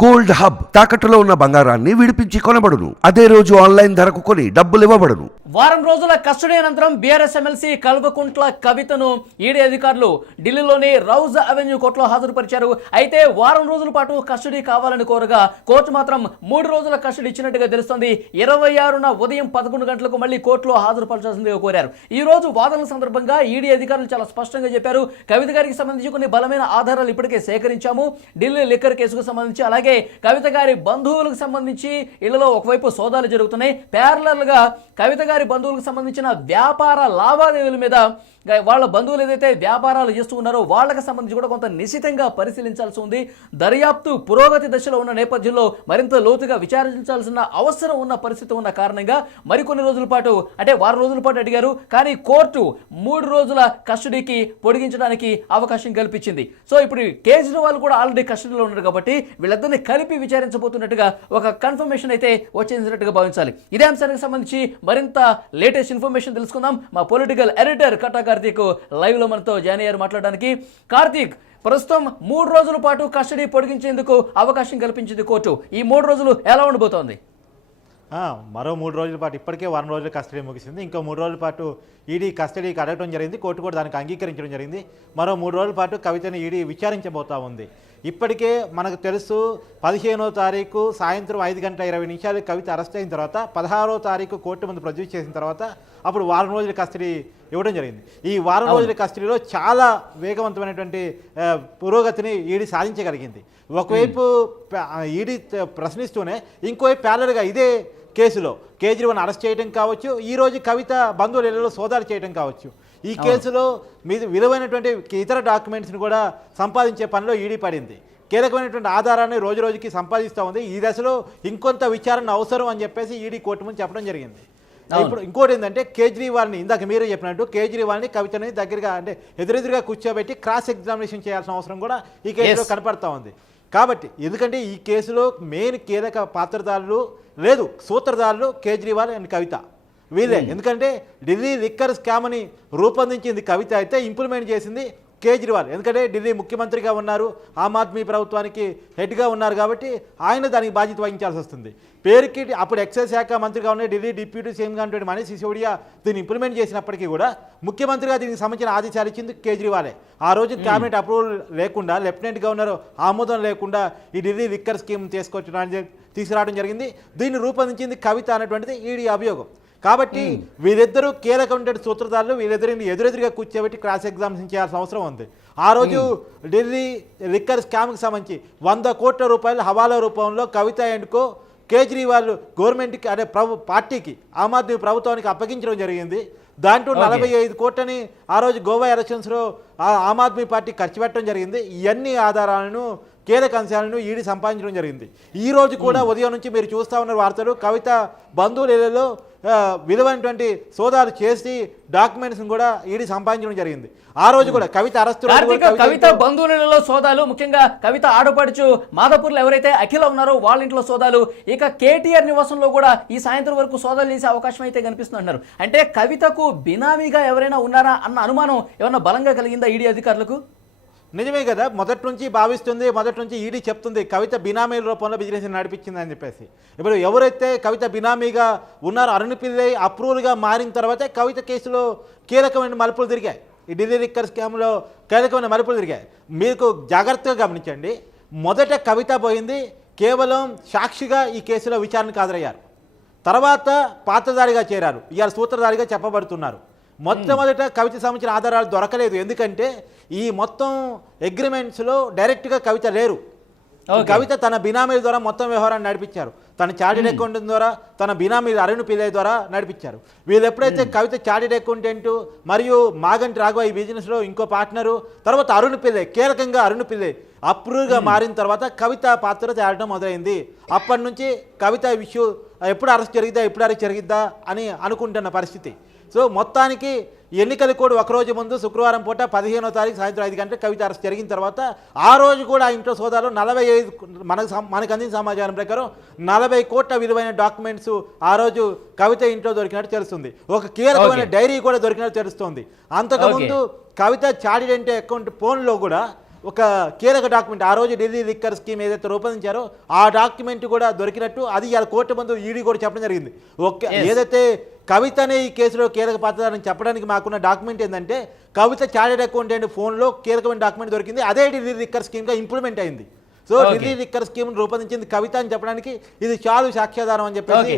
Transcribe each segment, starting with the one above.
Gold hub తాకట్టులో ఉన్న బంగారాన్ని విడిపించి కొనబడును. అదే రోజు ఆన్లైన్ ధరకు కొని డబ్బులు ఇవ్వబడును. వారం రోజుల కస్టడీ అనంతరం బీఆర్ఎస్ ఎమ్మెల్సీ కల్వకుంట్ల కవితను ఈడీ అధికారులు ఢిల్లీలోని రౌజ్ అవెన్యూ కోర్టులో హాజరుపరిచారు. అయితే వారం రోజుల పాటు కస్టడీ కావాలని కోరగా కోర్టు మాత్రం మూడు రోజుల కస్టడీ ఇచ్చినట్టుగా తెలుస్తోంది. ఇరవై ఆరున ఉదయం పదకొండు గంటలకు మళ్ళీ కోర్టులో హాజరుపరచాల్సిందిగా కోరారు. ఈ రోజు వాదనల సందర్భంగా ఈడీ అధికారులు చాలా స్పష్టంగా చెప్పారు. కవిత గారికి సంబంధించి కొన్ని బలమైన ఆధారాలు ఇప్పటికే సేకరించాము. ఢిల్లీ లిక్కర్ కేసుకు సంబంధించి అలాగే కవిత గారి బంధువులకు సంబంధించి ఇళ్ళలో ఒకవైపు సోదాలు జరుగుతున్నాయి. ప్యారలల్గా కవిత గారి బంధువులకు సంబంధించిన వ్యాపార లావాదేవీల మీద వాళ్ళ బంధువులు ఏదైతే వ్యాపారాలు చేస్తూ ఉన్నారో వాళ్ళకి సంబంధించి కూడా కొంత నిశితంగా పరిశీలించాల్సి ఉంది. దర్యాప్తు పురోగతి దశలో ఉన్న నేపథ్యంలో మరింత లోతుగా విచారించాల్సిన అవసరం ఉన్న పరిస్థితి ఉన్న కారణంగా మరికొన్ని రోజుల పాటు అంటే వారం రోజుల పాటు అడిగారు. కానీ కోర్టు మూడు రోజుల కస్టడీకి పొడిగించడానికి అవకాశం కల్పించింది. సో ఇప్పుడు కేజ్రీవాల్ కూడా ఆల్రెడీ కస్టడీలో ఉన్నారు కాబట్టి వీళ్ళిద్దరిని కలిపి విచారించబోతున్నట్టుగా ఒక కన్ఫర్మేషన్ అయితే వచ్చేసినట్టుగా భావించాలి. ఇదే అంశానికి సంబంధించి మరింత లేటెస్ట్ ఇన్ఫర్మేషన్ తెలుసుకుందాం. మా పొలిటికల్ ఎడిటర్ కటాక కార్తీక్ లైవ్లో మనతో జాయిన్ అయ్యారు మాట్లాడడానికి. కార్తీక్ ప్రస్తుతం మూడు రోజుల పాటు కస్టడీ పొడిగించేందుకు అవకాశం కల్పించింది కోర్టు. ఈ మూడు రోజులు ఎలా ఉండబోతోంది? మరో మూడు రోజుల పాటు ఇప్పటికే వారం రోజుల కస్టడీ ముగిసింది. ఇంకో మూడు రోజుల పాటు ఈడీ కస్టడీకి అడగడం జరిగింది. కోర్టు కూడా దానికి అంగీకరించడం జరిగింది. మరో మూడు రోజుల పాటు కవితను ఈడీ విచారించబోతా ఉంది. ఇప్పటికే మనకు తెలుసు పదిహేనో తారీఖు సాయంత్రం ఐదు గంటల ఇరవై నిమిషాలకు కవిత అరెస్ట్ అయిన తర్వాత పదహారో తారీఖు కోర్టు ముందు ప్రొడ్యూస్ చేసిన తర్వాత అప్పుడు వారం రోజుల కస్టడీ ఇవ్వడం జరిగింది. ఈ వారం రోజుల కస్టడీలో చాలా వేగవంతమైనటువంటి పురోగతిని ఈడీ సాధించగలిగింది. ఒకవైపు ఈడీ ప్రశ్నిస్తూనే ఇంకోవైపు ప్యారల్గా ఇదే కేసులో కేజ్రీవాల్ అరెస్ట్ చేయడం కావచ్చు ఈ రోజు కవిత బంధువుల ఇళ్ళలో సోదాలు చేయడం కావచ్చు. ఈ కేసులో మీద విలువైనటువంటి ఇతర డాక్యుమెంట్స్ని కూడా సంపాదించే పనిలో ఈడీ పడింది. కీలకమైనటువంటి ఆధారాన్ని రోజు రోజుకి సంపాదిస్తూ ఉంది. ఈ దశలో ఇంకొంత విచారణ అవసరం అని చెప్పేసి ఈడీ కోర్టు ముందు చెప్పడం జరిగింది. ఇప్పుడు ఇంకోటి ఏంటంటే కేజ్రీవాల్ని ఇందాక మీరు చెప్పినట్టు కేజ్రీవాల్ని కవితని దగ్గరగా అంటే ఎదురెదురుగా కూర్చోబెట్టి క్రాస్ ఎగ్జామినేషన్ చేయాల్సిన అవసరం కూడా ఈ కేసులో. కనపడతా ఉంది. కాబట్టి ఎందుకంటే ఈ కేసులో మెయిన్ కీలక పాత్రధారులు లేదు సూత్రధారులు కేజ్రీవాల్ అండ్ కవిత. వీళ్ళే. ఎందుకంటే ఢిల్లీ లిక్కర్ స్కామ్ అని రూపొందించింది కవిత అయితే ఇంప్లిమెంట్ చేసింది కేజ్రీవాల్. ఎందుకంటే ఢిల్లీ ముఖ్యమంత్రిగా ఉన్నారు ఆమ్ ఆద్మీ ప్రభుత్వానికి హెడ్గా ఉన్నారు కాబట్టి ఆయన దానికి బాధ్యత వహించాల్సి వస్తుంది. పేరుకి అప్పుడు ఎక్సైజ్ శాఖ మంత్రిగా ఉన్న ఢిల్లీ డిప్యూటీ సీఎంగా ఉన్నటువంటి మనీష్ సిసోడియా దీన్ని ఇంప్లిమెంట్ చేసినప్పటికీ కూడా ముఖ్యమంత్రిగా దీనికి సంబంధించిన ఆదేశాలు ఇచ్చింది కేజ్రీవాలే. ఆ రోజు కేబినెట్ అప్రూవల్ లేకుండా లెఫ్టినెంట్ గవర్నర్ ఆమోదం లేకుండా ఈ ఢిల్లీ లిక్కర్ స్కీమ్ తీసుకొచ్చడానికి తీసుకురావడం జరిగింది. దీన్ని రూపొందించింది కవిత అనేటువంటిది ఈడీ అభియోగం. కాబట్టి వీరిద్దరూ కీలకమైన సూత్రధారులు వీరిద్దరిని ఎదురెదురుగా కూర్చోబెట్టి క్రాస్ ఎగ్జామినేషన్ చేయాల్సిన అవసరం ఉంది. ఆ రోజు ఢిల్లీ లిక్కర్ స్కామ్కి సంబంధించి వంద కోట్ల రూపాయలు హవాలా రూపంలో కవిత అండ్కో కేజ్రీవాల్ గవర్నమెంట్కి అదే ప్రభు పార్టీకి ఆమ్ ఆద్మీ ప్రభుత్వానికి అప్పగించడం జరిగింది. దాంట్లో. నలభై ఐదు కోట్లని ఆ రోజు గోవా ఎలక్షన్స్లో ఆమ్ ఆద్మీ పార్టీ ఖర్చు పెట్టడం జరిగింది. ఇవన్నీ ఆధారాలను కీలక అంశాలను ఈడీ సంపాదించడం జరిగింది. ఈ రోజు కూడా ఉదయం నుంచి మీరు చూస్తా ఉన్న వార్తలు కవిత బంధువులలో విలువైనటువంటి సోదాలు చేసి డాక్యుమెంట్స్ కూడా ఈడీ సంపాదించడం జరిగింది. ఆ రోజు కూడా కవిత అరెస్ట్ కవిత బంధువులలో సోదాలు ముఖ్యంగా కవిత ఆడపడుచు మాదాపూర్లో ఎవరైతే అఖిల ఉన్నారో వాళ్ళ ఇంట్లో సోదాలు ఇక కేటీఆర్ నివాసంలో కూడా ఈ సాయంత్రం వరకు సోదాలు చేసే అవకాశం అయితే కనిపిస్తుంది అంటున్నారు. అంటే కవితకు బినామీగా ఎవరైనా ఉన్నారా అన్న అనుమానం ఏమన్నా బలంగా కలిగిందా ఈడీ అధికారులకు? నిజమే కదా మొదటి నుంచి భావిస్తుంది మొదటి నుంచి ఈడీ చెప్తుంది కవిత బినామీల రూపంలో బిజినెస్ నడిపించింది అని చెప్పేసి. ఇప్పుడు ఎవరైతే కవిత బినామీగా ఉన్నారో అరుణ్ పిల్లై అప్రూవల్గా మారిన తర్వాతే కవిత కేసులో కీలకమైన మలుపులు తిరిగాయి. ఈ ఢిల్లీ లిక్కర్ స్కామ్లో కీలకమైన మలుపులు తిరిగాయి. మీకు జాగ్రత్తగా గమనించండి మొదట కవిత పోయింది కేవలం సాక్షిగా ఈ కేసులో విచారణకు హాజరయ్యారు. తర్వాత పాత్రధారిగా చేరారు. ఇవాళ సూత్రధారిగా చెప్పబడుతున్నారు. మొట్టమొదట కవిత సంబంధించిన ఆధారాలు దొరకలేదు. ఎందుకంటే ఈ మొత్తం అగ్రిమెంట్స్లో డైరెక్ట్గా కవిత లేరు. కవిత తన బినామీల ద్వారా మొత్తం వ్యవహారాన్ని నడిపించారు. తన చార్టెడ్ అకౌంటెంట్ ద్వారా తన బినామీ అరుణ్ పిల్లై ద్వారా నడిపించారు. వీళ్ళు ఎప్పుడైతే కవిత చార్టెడ్ అకౌంటెంట్ మరియు మాగంటి రాఘవ ఈ బిజినెస్లో ఇంకో పార్ట్నరు తర్వాత అరుణ్ పిల్లై కీలకంగా అరుణ్ పిల్లై అప్రూవ్గా మారిన తర్వాత కవిత పాత్ర తేడటం మొదలైంది. అప్పటి నుంచి కవిత విషయం ఎప్పుడు అరెస్ట్ జరిగిద్దా ఎప్పుడు అరెస్ట్ జరిగిద్దా అని అనుకుంటున్న పరిస్థితి. సో మొత్తానికి ఎన్నికలు కూడా ఒక రోజు ముందు శుక్రవారం పూట పదిహేనో తారీఖు సాయంత్రం ఐదు గంటలకు కవిత అరెస్ట్ జరిగిన తర్వాత ఆ రోజు కూడా ఆ ఇంట్లో సోదాలు నలభై ఐదు మనకు మనకు అందిన సమాచారం ప్రకారం నలభై కోట్ల విలువైన డాక్యుమెంట్స్ ఆ రోజు కవిత ఇంట్లో దొరికినట్టు తెలుస్తుంది. ఒక కీలకమైన. డైరీ కూడా దొరికినట్టు తెలుస్తుంది. అంతకుముందు కవిత చాడిడెంటే అకౌంట్ ఫోన్లో కూడా ఒక కీలక డాక్యుమెంట్. ఆ రోజు ఢిల్లీ లిక్కర్ స్కీమ్ ఏదైతే రూపొందించారో ఆ డాక్యుమెంట్ కూడా దొరికినట్టు అది ఇలా కోర్టు ముందు ఈడీ కూడా చెప్పడం జరిగింది. Okay Yes. ఏదైతే కవిత అనే ఈ కేసులో కీలక పాత్రని చెప్పడానికి మాకున్న డాక్యుమెంట్ ఏంటంటే కవిత చార్టెడ్ అకౌంటెంట్ ఫోన్లో కీలకమైన డాక్యుమెంట్ దొరికింది. అదే ఢిల్లీ లిక్కర్ స్కీమ్గా ఇంప్లిమెంట్ అయింది. సో. ఢిల్లీ లిక్కర్ స్కీమ్ రూపొందించింది కవిత అని చెప్పడానికి ఇది చాలు సాక్ష్యాధారం అని చెప్పేసి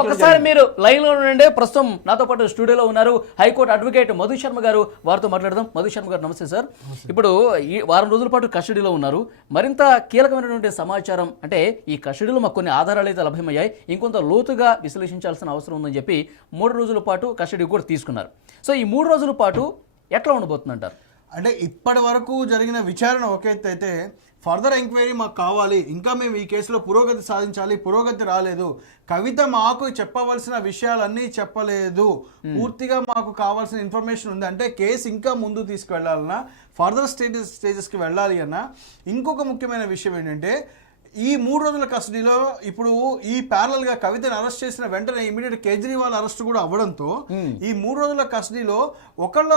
ఒకసారి. మీరు లైన్లో ఉండండి. ప్రస్తుతం నాతో పాటు స్టూడియోలో ఉన్నారు హైకోర్టు అడ్వకేట్ మధు శర్మ గారు. వారితో మాట్లాడదాం. మధు శర్మ గారు నమస్తే సార్. ఇప్పుడు ఈ వారం రోజుల పాటు కస్టడీలో ఉన్నారు. మరింత కీలకమైనటువంటి సమాచారం అంటే ఈ కస్టడీలో మాకు కొన్ని ఆధారాలు అయితే లభ్యమయ్యాయి. ఇంకొంత లోతుగా విశ్లేషించాల్సిన అవసరం ఉందని చెప్పి మూడు రోజుల పాటు కస్టడీ కూడా తీసుకున్నారు. సో ఈ మూడు రోజుల పాటు ఎట్లా ఉండబోతుందంటారు? అంటే ఇప్పటి వరకు జరిగిన విచారణ ఒక ఎత్తు అయితే ఫర్దర్ ఎంక్వైరీ మాకు కావాలి. ఇంకా మేము ఈ కేసులో పురోగతి సాధించాలి. పురోగతి రాలేదు. కవిత మాకు చెప్పవలసిన విషయాలన్నీ చెప్పలేదు. పూర్తిగా మాకు కావాల్సిన ఇన్ఫర్మేషన్ ఉంది. అంటే కేసు ఇంకా ముందు తీసుకువెళ్ళాలన్నా ఫర్దర్ స్టేటస్ స్టేజెస్కి వెళ్ళాలి అన్నా ఇంకొక ముఖ్యమైన విషయం ఏంటంటే ఈ మూడు రోజుల కస్టడీలో ఇప్పుడు ఈ ప్యారల్గా కవితను అరెస్ట్ చేసిన వెంటనే ఇమీడియట్ కేజ్రీవాల్ అరెస్ట్ కూడా అవ్వడంతో ఈ మూడు రోజుల కస్టడీలో ఒకళ్ళ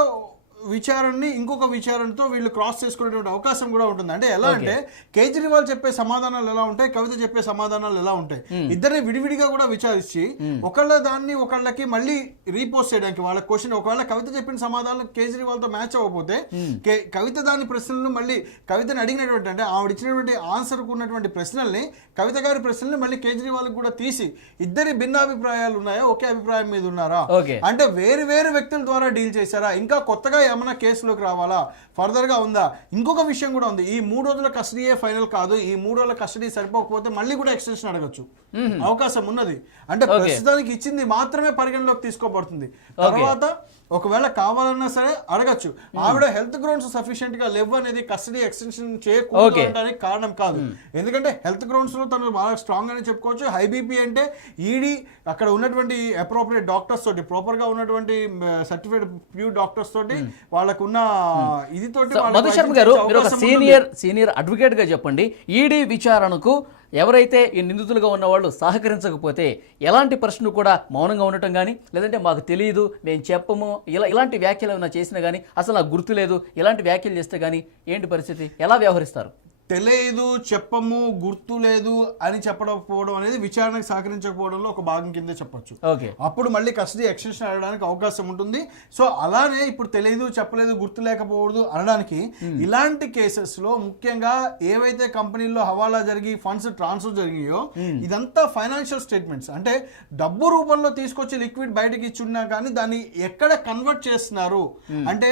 విచారణని ఇంకొక విచారణతో వీళ్ళు క్రాస్ చేసుకునేటువంటి అవకాశం కూడా ఉంటుంది. అంటే ఎలా అంటే కేజ్రీవాల్ చెప్పే సమాధానాలు ఎలా ఉంటాయి? కవిత చెప్పే సమాధానాలు ఎలా ఉంటాయి? ఇద్దరిని విడివిడిగా కూడా విచారించి ఒకళ్ళ దాన్ని ఒకళ్ళకి మళ్ళీ రీపోస్ట్ చేయడానికి వాళ్ళ క్వశ్చన్ ఒకవేళ కవిత చెప్పిన సమాధానం కేజ్రీవాల్తో మ్యాచ్ అవ్వకపోతే కవిత దాని ప్రశ్నలను మళ్ళీ కవితను అడిగినటువంటి అంటే ఆవిడ ఇచ్చినటువంటి ఆన్సర్ ఉన్నటువంటి ప్రశ్నల్ని కవిత గారి ప్రశ్నల్ని మళ్ళీ కేజ్రీవాల్ కూడా తీసి ఇద్దరి భిన్నాభిప్రాయాలు ఉన్నాయా? ఒకే అభిప్రాయం మీద ఉన్నారా. అంటే వేరు వేరు వ్యక్తుల ద్వారా డీల్ చేశారా? ఇంకా కొత్తగా ఏమైనా కేసులోకి రావాలా? ఫర్దర్గా ఉందా? ఇంకొక విషయం కూడా ఉంది. ఈ మూడు రోజుల కస్టడీయే ఫైనల్ కాదు. ఈ మూడు రోజుల కస్టడీ సరిపోకపోతే మళ్ళీ కూడా ఎక్స్టెన్షన్ అడగచ్చు. అవకాశం ఉన్నది. అంటే. ప్రస్తుతానికి ఇచ్చింది మాత్రమే పరిగణలోకి తీసుకోబడుతుంది. తర్వాత ఒకవేళ కావాలన్నా సరే అడగచ్చు. ఆవిడ హెల్త్ గ్రౌండ్స్ సఫిషియెంట్గా లేవు అనేది కస్టడీ ఎక్స్టెన్షన్ చేయకూడదు కారణం కాదు. ఎందుకంటే హెల్త్ గ్రౌండ్స్లో తను బాగా స్ట్రాంగ్ అని చెప్పుకోవచ్చు. హై బీపీ అంటే ఈడీ అక్కడ ఉన్నటువంటి అప్రోప్రియేట్ డాక్టర్స్ తోటి ప్రాపర్గా ఉన్నటువంటి సర్టిఫైడ్ ప్యూ డాక్టర్స్ తోటి వాళ్ళకున్న ఇది తోటి మధు శర్మ గారు. సీనియర్ సీనియర్ అడ్వకేట్గా చెప్పండి. ఈడీ విచారణకు ఎవరైతే ఈ నిందితులుగా ఉన్నవాళ్ళు సహకరించకపోతే ఎలాంటి ప్రశ్నలు కూడా మౌనంగా ఉండటం కానీ లేదంటే మాకు తెలియదు మేము చెప్పము ఇలా ఇలాంటి వ్యాఖ్యలు ఏమైనా చేసినా కానీ అసలు నాకు గుర్తు లేదు ఇలాంటి వ్యాఖ్యలు చేస్తే కానీ ఏంటి పరిస్థితి? ఎలా వ్యవహరిస్తారు? తెలియదు చెప్పము గుర్తు లేదు అని చెప్పకపోవడం అనేది విచారణకు సహకరించకపోవడంలో ఒక భాగం కింద చెప్పొచ్చు. ఓకే. అప్పుడు మళ్ళీ కస్టడీ ఎక్స్టెన్షన్ అడగడానికి అవకాశం ఉంటుంది. సో అలానే ఇప్పుడు తెలియదు చెప్పలేదు గుర్తు లేకపోవద్దు అనడానికి ఇలాంటి కేసెస్లో ముఖ్యంగా ఏవైతే కంపెనీల్లో హవాలా జరిగి ఫండ్స్ ట్రాన్స్ఫర్ జరిగాయో ఇదంతా ఫైనాన్షియల్ స్టేట్మెంట్స్. అంటే డబ్బు రూపంలో తీసుకొచ్చి లిక్విడ్ బయటకి ఇచ్చున్నా కానీ దాన్ని ఎక్కడ కన్వర్ట్ చేస్తున్నారు? అంటే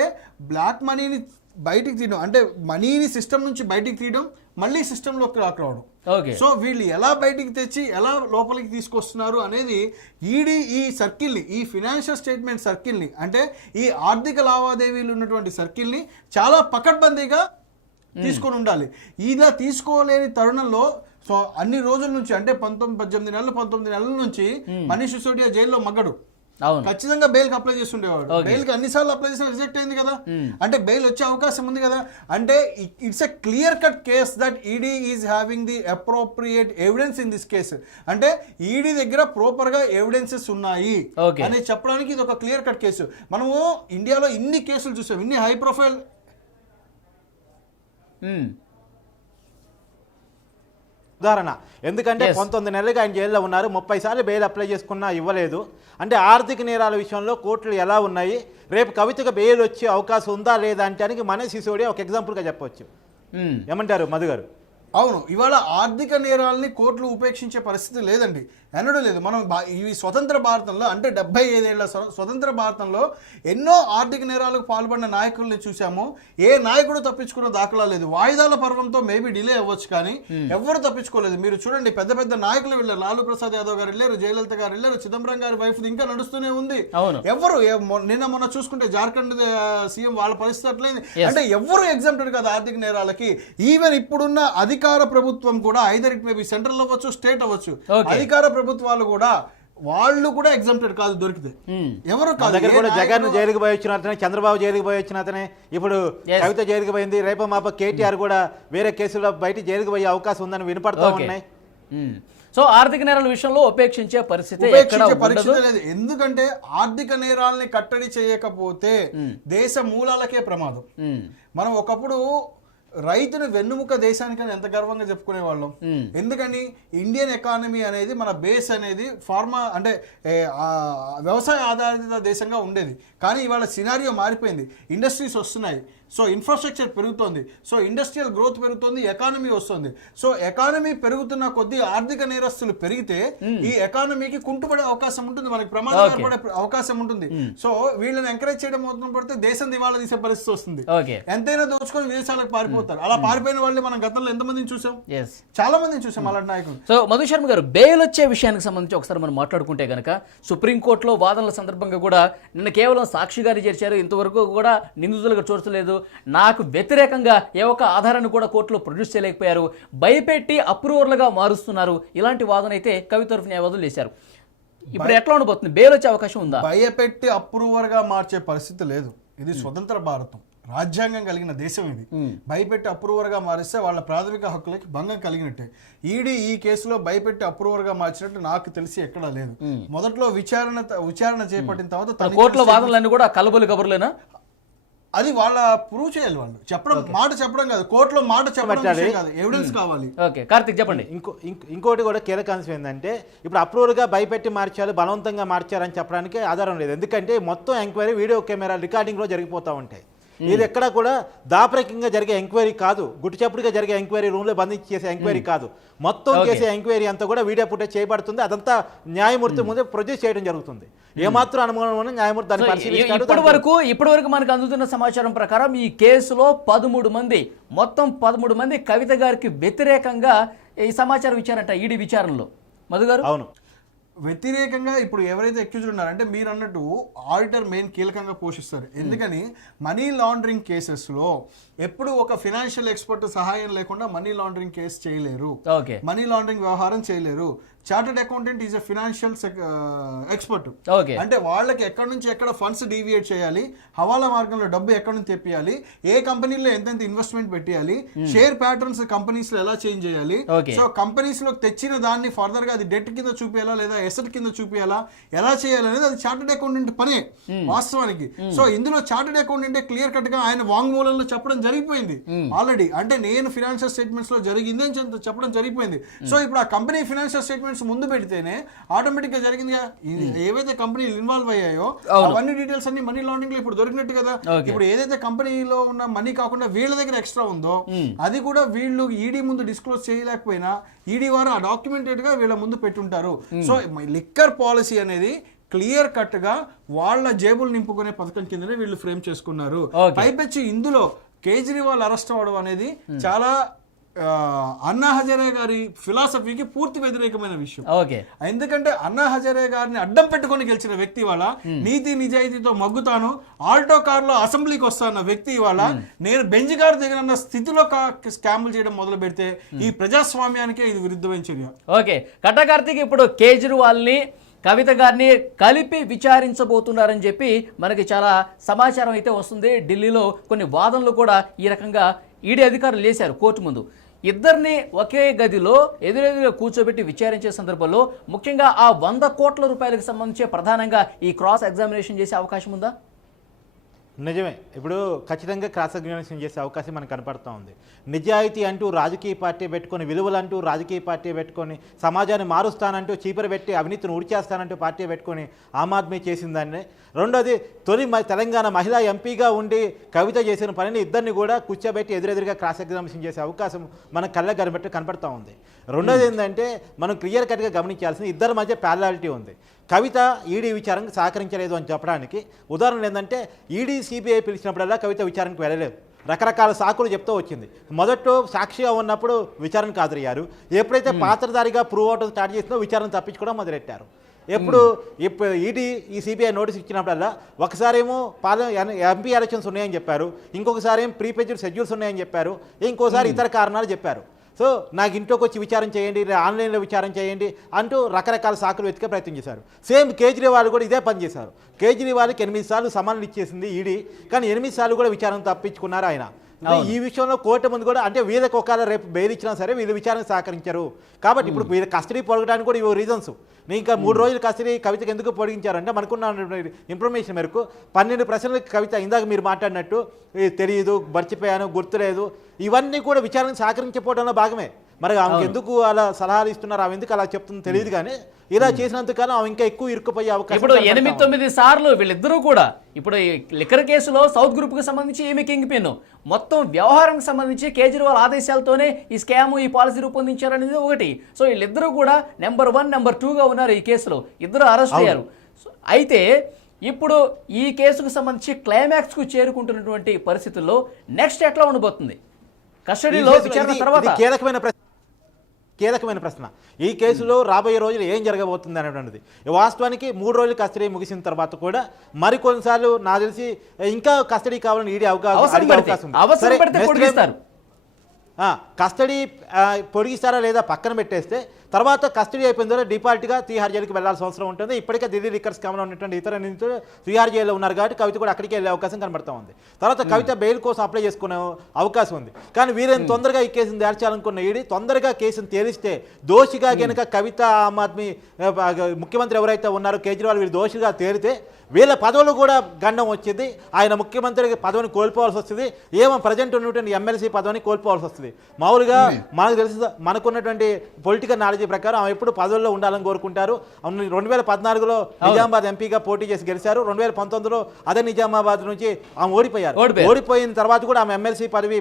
బ్లాక్ మనీని బయటికి తీయడం అంటే మనీని సిస్టమ్ నుంచి బయటికి తీయడం మళ్ళీ సిస్టంలోకి రావడం. ఓకే. సో వీళ్ళు ఎలా బయటికి తెచ్చి ఎలా లోపలికి తీసుకొస్తున్నారు అనేది ఈడీ ఈ సర్కిల్ని ఈ ఫినాన్షియల్ స్టేట్మెంట్ సర్కిల్ని అంటే ఈ ఆర్థిక లావాదేవీలు ఉన్నటువంటి సర్కిల్ని చాలా పకడ్బందీగా తీసుకొని ఉండాలి. ఇలా తీసుకోలేని తరుణంలో సో అన్ని రోజుల నుంచి అంటే పంతొమ్మిది పద్దెనిమిది నెలలు పంతొమ్మిది నెలల నుంచి మనీష్ సిసోడియా జైల్లో మగ్గడు. ఖచ్చితంగా బెయిల్కి అప్లై చేస్తుండేవాడు. బెయిల్కి అన్నిసార్లు అప్లై చేసిన రిజెక్ట్ అయింది కదా. అంటే బెయిల్ వచ్చే అవకాశం ఉంది కదా. అంటే it's a clear cut case that ED is having the appropriate evidence in this case అంటే ఈడీ దగ్గర ప్రాపర్గా ఎవిడెన్సెస్ ఉన్నాయి. అని చెప్పడానికి ఇది ఒక క్లియర్ కట్ కేసు మనము ఇండియాలో ఇన్ని కేసులు చూసాం. ఇన్ని హై ప్రొఫైల్. ఉదాహరణ. ఎందుకంటే. పంతొమ్మిది నెలలుగా ఆయన జైల్లో ఉన్నారు. ముప్పై సార్లు బెయిల్ అప్లై చేసుకున్నా ఇవ్వలేదు. అంటే ఆర్థిక నేరాల విషయంలో కోర్టులు ఎలా ఉన్నాయి? రేపు కవితకు బెయిల్ వచ్చే అవకాశం ఉందా లేదా అంటే మన సిసోడియా ఒక ఎగ్జాంపుల్గా చెప్పవచ్చు ఉమ్. ఏమంటారు మధు గారు అవును. ఇవాళ ఆర్థిక నేరాలని కోర్టులు ఉపేక్షించే పరిస్థితి లేదండి. ఎన్నడూ లేదు. మనం ఈ స్వతంత్ర భారతంలో అంటే డెబ్బై ఐదేళ్ళ స్వ- స్వతంత్ర భారతంలో ఎన్నో ఆర్థిక నేరాలకు పాల్పడిన నాయకుల్ని చూసాము ఏ నాయకుడు తప్పించుకున్న దాఖలా లేదు. వాయిదాల పర్వంతో మేబీ డిలే అవ్వచ్చు కానీ ఎవరు తప్పించుకోలేదు. మీరు చూడండి పెద్ద పెద్ద నాయకులు వెళ్ళారు. లాలూ ప్రసాద్ యాదవ్ గారు వెళ్ళారు జయలలిత గారు వెళ్ళారు చిదంబరం గారి వైఫ్ ఇంకా నడుస్తూనే ఉంది. ఎవరు మొ- నిన్న మొన్న చూసుకుంటే జార్ఖండ్ సీఎం వాళ్ళ పరిస్థితి అట్లయింది. అంటే ఎవరు ఎగ్జామ్టెడ్ కదా ఆర్థిక నేరాలకి. ఈవెన్ ఇప్పుడున్న అధికార ప్రభుత్వం కూడా either it may be central అవ్వచ్చు స్టేట్ అవ్వచ్చు. అధికార ప్రభుత్వాలు కూడా వాళ్ళు కూడా ఎగ్జామ్టెడ్ కాదు దొరికితే. ఎవరు కాదు దగ్గర కూడా జగన్ జైలుకి పోయి వచ్చిన అతనే చంద్రబాబు జైలుకి పోయి వచ్చిన అతనే ఇప్పుడు. కవిత జైలుకి పోయింది రేపు మాప కేటీఆర్ కూడా వేరే కేసులో బయట జైలుకి పోయే అవకాశం ఉందని వినపడతా ఉన్నాయి. సో ఆర్థిక నేరాల విషయంలో ఉపేక్షించే పరిస్థితి లేదు ఎందుకంటే ఆర్థిక నేరాల్ని కట్టడి చేయకపోతే దేశ మూలాలకే ప్రమాదం. మనం ఒకప్పుడు రైతును వెన్నుముక దేశానికని ఎంత గర్వంగా చెప్పుకునే వాళ్ళం ఎందుకని? ఇండియన్ ఎకానమీ అనేది మన బేస్ అనేది ఫార్మా అంటే వ్యవసాయ ఆధారిత దేశంగా ఉండేది. కానీ ఇవాళ సినారియో మారిపోయింది. ఇండస్ట్రీస్ వస్తున్నాయి. సో ఇన్ఫ్రాస్ట్రక్చర్ పెరుగుతోంది. సో ఇండస్ట్రియల్ గ్రోత్ పెరుగుతుంది ఎకానమీ వస్తుంది. సో ఎకానమీ పెరుగుతున్న కొద్దీ ఆర్థిక నేరస్తులు పెరిగితే ఈ ఎకానమీకి కుంటుపడే అవకాశం ఉంటుంది. మనకి ప్రమాదం. ఏర్పడే అవకాశం ఉంటుంది. సో వీళ్ళని ఎంకరేజ్ చేయడం మొదలు పడితే దేశం దివాళా తీసే పరిస్థితి వస్తుంది. ఎంతైనా దోచుకొని విదేశాలకు పారిపోతారు. అలా పారిపోయిన వాళ్ళని మనం గతంలో ఎంతమందిని చూసాం? చాలా మందిని చూసాం అలాంటి నాయకులు. సో మధు శర్మ గారు బెయిల్ వచ్చే విషయానికి సంబంధించి ఒకసారి మనం మాట్లాడుకుంటే కనుక సుప్రీంకోర్టులో వాదనల సందర్భంగా కూడా నిన్న కేవలం సాక్షి గారు చేర్చారు. ఇంతవరకు కూడా నిందితులుగా చూడలేదు. నాకు వ్యతిరేకంగా ఏ ఒక్క ఆధారాన్ని కూడా కోర్టులో ప్రొడ్యూస్ చేయలేకపోయారు. భయపెట్టి అప్రూవర్లుగా మారుస్తున్నారు. ఇలాంటి వాదన అయితే కవి తరఫు న్యాయవాదులు చేశారు? ఇప్పుడు ఎట్లా ఉండబోతుంది? బెయిల్ వచ్చే అవకాశం ఉందా? భయపెట్టి అప్రూవర్గా మార్చే పరిస్థితి లేదు. ఇది స్వతంత్ర భారతం. రాజ్యాంగం కలిగిన దేశం ఇది. భయపెట్టి అప్రూవర్గా మారిస్తే వాళ్ళ ప్రాథమిక హక్కులకి భంగం కలిగినట్టే. ఈడీ ఈ కేసులో భయపెట్టి అప్రూవర్గా మార్చినట్టు నాకు తెలిసి ఎక్కడా లేదు. మొదట్లో విచారణ విచారణ చేపట్టిన తర్వాత కోర్టులో వాదనలన్నీ కూడా కలబోలు కబుర్లేనా? అది వాళ్ళ ప్రూవ్ చేయాలి వాళ్ళు. చెప్పడం మాట చెప్పడం కాదు. కోర్టులో మాట చెప్పడం కాదు. ఎవిడెన్స్ కావాలి. ఓకే కార్తిక్ చెప్పండి. ఇంకో ఇంకో- ఇంకోటి కూడా కీలక అంశం ఏంటంటే ఇప్పుడు అప్రూవల్గా భయపెట్టి మార్చారు బలవంతంగా మార్చారని చెప్పడానికి ఆధారం లేదు. ఎందుకంటే మొత్తం ఎంక్వైరీ వీడియో కెమెరా రికార్డింగ్లో జరిగిపోతూ ఉంటాయి. ఇది ఎక్కడ కూడా దాపరికంగా జరిగే ఎంక్వైరీ కాదు. గుట్టుచప్పుడుగా జరిగే ఎంక్వైరీ రూమ్లో బంధించి చేసే ఎంక్వైరీ కాదు. మొత్తం. చేసే ఎంక్వైరీ అంతా కూడా వీడియో ఫుటేజ్ చేయబడుతుంది. అదంతా న్యాయమూర్తి ముందే ప్రొడ్యూస్ చేయడం జరుగుతుంది. ఏమాత్రం అనుమానం న్యాయమూర్తి దాన్ని సో పరిశీలిస్తాడు ఇప్పటి వరకు ఇప్పటి వరకు మనకు అందుతున్న సమాచారం ప్రకారం ఈ కేసులో పదమూడు మంది మొత్తం పదమూడు మంది కవిత గారికి వ్యతిరేకంగా ఈ సమాచారం ఇచ్చారంట ఈడీ విచారణలో. మధు గారు? అవును. వ్యతిరేకంగా ఇప్పుడు ఎవరైతే అక్యూజ్డ్ ఉన్నారంటే మీరు అన్నట్టు ఆడిటర్ మెయిన్ కీలకంగా పోషిస్తారు. ఎందుకని? మనీ లాండరింగ్ కేసెస్లో ఎప్పుడు ఒక ఫినాన్షియల్ ఎక్స్పర్ట్ సహాయం లేకుండా మనీ లాండరింగ్ కేసు చేయలేరు. మనీ లాండరింగ్ వ్యవహారం చేయలేరు. Chartered accountant is a financial expert అంటే వాళ్ళకి ఎక్కడి నుంచి ఎక్కడ ఫండ్స్ డీవియేట్ చేయాలి హవాలా మార్గంలో డబ్బు ఎక్కడి నుంచి తెప్పియాలి ఏ కంపెనీలో ఎంతెంత ఇన్వెస్ట్మెంట్ పెట్టాలి షేర్ ప్యాటర్న్స్ కంపెనీస్లో ఎలా చేంజ్ చేయాలి. సో కంపెనీస్లో తెచ్చిన దాన్ని ఫర్దర్గా అది డెట్ కింద చూపించాలా లేదా ఎసెట్ కింద చూపించాలా ఎలా చేయాలి అనేది అది చార్టెడ్ అకౌంటెంట్ పనే వాస్తవానికి. సో ఇందులో చార్టెడ్ అకౌంటెంట్ క్లియర్ కట్గా ఆయన వాంగ్మూలంలో చెప్పడం జరిగిపోయింది. ఆల్రెడీ అంటే నేను ఫినాన్షియల్ స్టేట్మెంట్స్లో జరిగింది అని చెప్ప- చెప్పడం జరిగిపోయింది. సో ఇప్పుడు ఆ కంపెనీ ఫినాన్షియల్ స్టేట్మెంట్స్ ముందు పెడితేనే ఆటోమేటిక్గా జరిగిందిగా ఇది ఏవైతే కంపెనీలు ఇన్వాల్వ్ అయ్యాయో అవన్నీ డీటెయిల్స్ అన్ని మనీ లాండరింగ్లో ఇప్పుడు దొరికినట్టు కదా. ఇప్పుడు ఏదైతే కంపెనీలో ఉన్న మనీ కాకుండా వీళ్ళ దగ్గర ఎక్స్ట్రా ఉందో అది కూడా వీళ్ళు ఈడీ ముందు డిస్క్లోజ్ చేయలేకపోయినా ఈడీ వారు ఆ డాక్యుమెంటెడ్గా వీళ్ళ ముందు పెట్టుంటారు. సో లిక్కర్ పాలసీ అనేది క్లియర్ కట్గా వాళ్ళ జేబులు నింపుకునే పథకం కిందనే వీళ్ళు ఫ్రేమ్ చేసుకున్నారు. పైపెచ్చి ఇందులో కేజ్రీవాల్ అరెస్ట్ అవ్వడం అనేది చాలా అన్నా హజారే గారి ఫిలాసఫీకి పూర్తి వ్యతిరేకమైన విషయం. ఓకే. ఎందుకంటే అన్నా హజారే గారిని అడ్డం పెట్టుకొని గెలిచిన వ్యక్తి వాళ్ళ నీతి నిజాయితీతో మగ్గుతాను ఆల్టో కార్లో అసెంబ్లీకి వస్తాన్న వ్యక్తి వాళ్ళ నేను బెంజ్ కార్ దిగనన్న స్థితిలో స్కామ్లు చేయడం మొదలు పెడితే ఈ ప్రజాస్వామ్యానికే ఇది విరుద్ధమైన చర్య. ఓకే. కట్ట కార్తీక్ ఇప్పుడు కేజ్రీవాల్ని కవిత గారిని కలిపి విచారించబోతున్నారని చెప్పి మనకి చాలా సమాచారం అయితే వస్తుంది. ఢిల్లీలో కొన్ని వాదనలు కూడా ఈ రకంగా ఈడీ అధికారులు లేశారు కోర్టు ముందు. ఇద్దరిని ఒకే గదిలో ఎదురెదురుగా కూర్చోబెట్టి విచారించే సందర్భంలో ముఖ్యంగా ఆ వంద కోట్ల రూపాయలకు సంబంధించి ప్రధానంగా ఈ క్రాస్ ఎగ్జామినేషన్ చేసే అవకాశం ఉందా? నిజమే. ఇప్పుడు ఖచ్చితంగా క్రాస్ ఎగ్జామినేషన్ చేసే అవకాశం మనకు కనపడుతూ ఉంది. నిజాయితీ అంటూ రాజకీయ పార్టీ పెట్టుకొని విలువలు అంటూ రాజకీయ పార్టీ పెట్టుకొని సమాజాన్ని మారుస్తానంటూ చీపరు పెట్టి అవినీతిని ఊడిచేస్తానంటూ పార్టీ పెట్టుకొని ఆమ్ ఆద్మీ చేసిందాన్ని రెండోది తొలి మ- తెలంగాణ మహిళా ఎంపీగా ఉండి కవిత చేసిన పనిని ఇద్దరిని కూడా కూర్చోబెట్టి ఎదురెదురుగా క్రాస్ ఎగ్జామినేషన్ చేసే అవకాశం మన కళ్ళ కనిపెట్టి కనపడతా ఉంది. రెండోది ఏంటంటే మనం క్లియర్ కట్గా గమనించాల్సింది ఇద్దరి మధ్య ప్యారలాలిటీ ఉంది. కవిత ఈడీ విచారణకు సహకరించలేదు అని చెప్పడానికి ఉదాహరణ ఏంటంటే ఈడీ సిబిఐ పిలిచినప్పుడల్లా కవిత విచారణకు వెళ్ళలేదు. రకరకాల సాకులు చెప్తూ వచ్చింది. మొదట్లో సాక్షిగా ఉన్నప్పుడు విచారణకు హాజరయ్యారు. ఎప్పుడైతే పాత్రధారిగా ప్రూవ్ అవడం స్టార్ట్ చేసిందో విచారణ తప్పించుకోవడం మొదలెట్టారు. ఎప్పుడు ఇప్పుడు ఈడీ ఈ సిబిఐ నోటీస్ ఇచ్చినప్పుడల్లా ఒకసారేమో పాల ఎంపీ ఎలక్షన్స్ ఉన్నాయని చెప్పారు ఇంకొకసారి ఏం ప్రీపేజ్డ్ షెడ్యూల్స్ ఉన్నాయని చెప్పారు ఇంకోసారి ఇతర కారణాలు చెప్పారు. సో నాకు ఇంట్లోకి వచ్చి విచారం చేయండి ఆన్లైన్లో విచారం చేయండి అంటూ రకరకాల సాకులు వెతికే ప్రయత్నం చేశారు. సేమ్ కేజ్రీవాల్ కూడా ఇదే పని చేశారు. కేజ్రీవాల్కి ఎనిమిది సార్లు సమన్లు ఇచ్చేసింది ఈడీ కానీ ఎనిమిది సార్లు కూడా విచారణ తప్పించుకున్నారు ఆయన. ఈ విషయంలో కోర్టు ముందు కూడా అంటే వీళ్ళకి ఒకవేళ రేపు బెయిల్ ఇచ్చినా సరే వీళ్ళు విచారణ సహకరించారు. కాబట్టి ఇప్పుడు వీళ్ళ కస్టడీ పొడగడానికి కూడా ఇవి రీజన్స్ నేను ఇంకా మూడు రోజులు కస్టడీ కవితకి ఎందుకు పొడిగించారంటే మనకున్న ఇన్ఫర్మేషన్ మేరకు పన్నెండు ప్రశ్నలకు కవిత ఇందాక మీరు మాట్లాడినట్టు "ఇది తెలియదు మర్చిపోయాను గుర్తులేదు. ఇవన్నీ కూడా విచారణ సహకరించకపోవడంలో భాగమే. మరి ఆమెకు ఎందుకు అలా సలహాలు ఇస్తున్నారు? ఆమె ఎందుకు అలా చెప్తుందో తెలియదు కానీ ఇలా చేసినందుకన్నా ఆమె ఇంకా ఎక్కువ ఇరుక్కుపోయే అవకాశం ఇప్పుడు ఎనిమిది. తొమ్మిది సార్లు వీళ్ళిద్దరూ కూడా ఇప్పుడు ఈ లిక్కర్ కేసులో సౌత్ గ్రూప్కి సంబంధించి ఈమె కింగ్ పిన్? మొత్తం వ్యవహారానికి సంబంధించి కేజ్రీవాల్ ఆదేశాలతోనే ఈ స్కామ్ ఈ పాలసీ రూపొందించారనేది ఒకటి. సో వీళ్ళిద్దరూ కూడా నెంబర్ వన్ నెంబర్ టూగా ఉన్నారు ఈ కేసులో. ఇద్దరు అరెస్ట్ అయ్యారు. అయితే ఇప్పుడు ఈ కేసుకు సంబంధించి క్లైమాక్స్కు చేరుకుంటున్నటువంటి పరిస్థితుల్లో నెక్స్ట్ ఎట్లా ఉండబోతుంది? కస్టడీలో విచారణ తర్వాత కీలకమైన ప్రశ్న. కీలకమైన ప్రశ్న. ఈ కేసులో రాబోయే రోజులు ఏం జరగబోతుంది అనేటువంటిది. వాస్తవానికి మూడు రోజులు కస్టడీ ముగిసిన తర్వాత కూడా మరి కొన్నిసార్లు నాకు తెలిసి ఇంకా కస్టడీ కావాలని ఈడీ అవకాశం కస్టడీ పొడిగిస్తారా లేదా పక్కన పెట్టేస్తే తర్వాత కస్టడీ అయిపోయిన తర్వాత డిపాల్ట్గా తీహార్ జైలుకి వెళ్ళాల్సిన అవసరం ఉంటుంది. ఇప్పటికే ఢిల్లీ లిక్కర్స్ కామన్ ఉన్నటువంటి ఇతర నిందితులు తీహార్ జైల్లో ఉన్నారు కాబట్టి కవిత కూడా అక్కడికి వెళ్ళే అవకాశం కనబడతా ఉంది. తర్వాత కవిత బెయిల్ కోసం అప్లై చేసుకునే అవకాశం ఉంది. కానీ వీరైన తొందరగా ఈ కేసును తేల్చాలనుకున్న ఈడీ తొందరగా కేసును తేలిస్తే దోషిగా గనుక కవిత ఆమ్ ఆద్మీ ముఖ్యమంత్రి ఎవరైతే ఉన్నారో కేజ్రీవాల్ వీళ్ళు దోషిగా తేలితే వీళ్ళ పదవులు కూడా గండం వచ్చింది. ఆయన ముఖ్యమంత్రి పదవిని కోల్పోవాల్సి వస్తుంది. ఏమో ప్రజెంట్ ఉన్నటువంటి ఎమ్మెల్సీ పదవిని కోల్పోవాల్సి వస్తుంది. మామూలుగా మనకు తెలిసి మనకున్నటువంటి పొలిటికల్ నాలెడ్జ్ ప్రకారం ఆమె ఎప్పుడు పదవుల్లో ఉండాలని కోరుకుంటారు. రెండు వేల పద్నాలుగులో నిజామాబాద్ ఎంపీగా పోటీ చేసి గెలిచారు. రెండు వేల పంతొమ్మిదిలో అదే నిజామాబాద్ నుంచి ఆమె ఓడిపోయారు. ఓడిపోయిన తర్వాత కూడా ఆమె ఎమ్మెల్సీ పదవి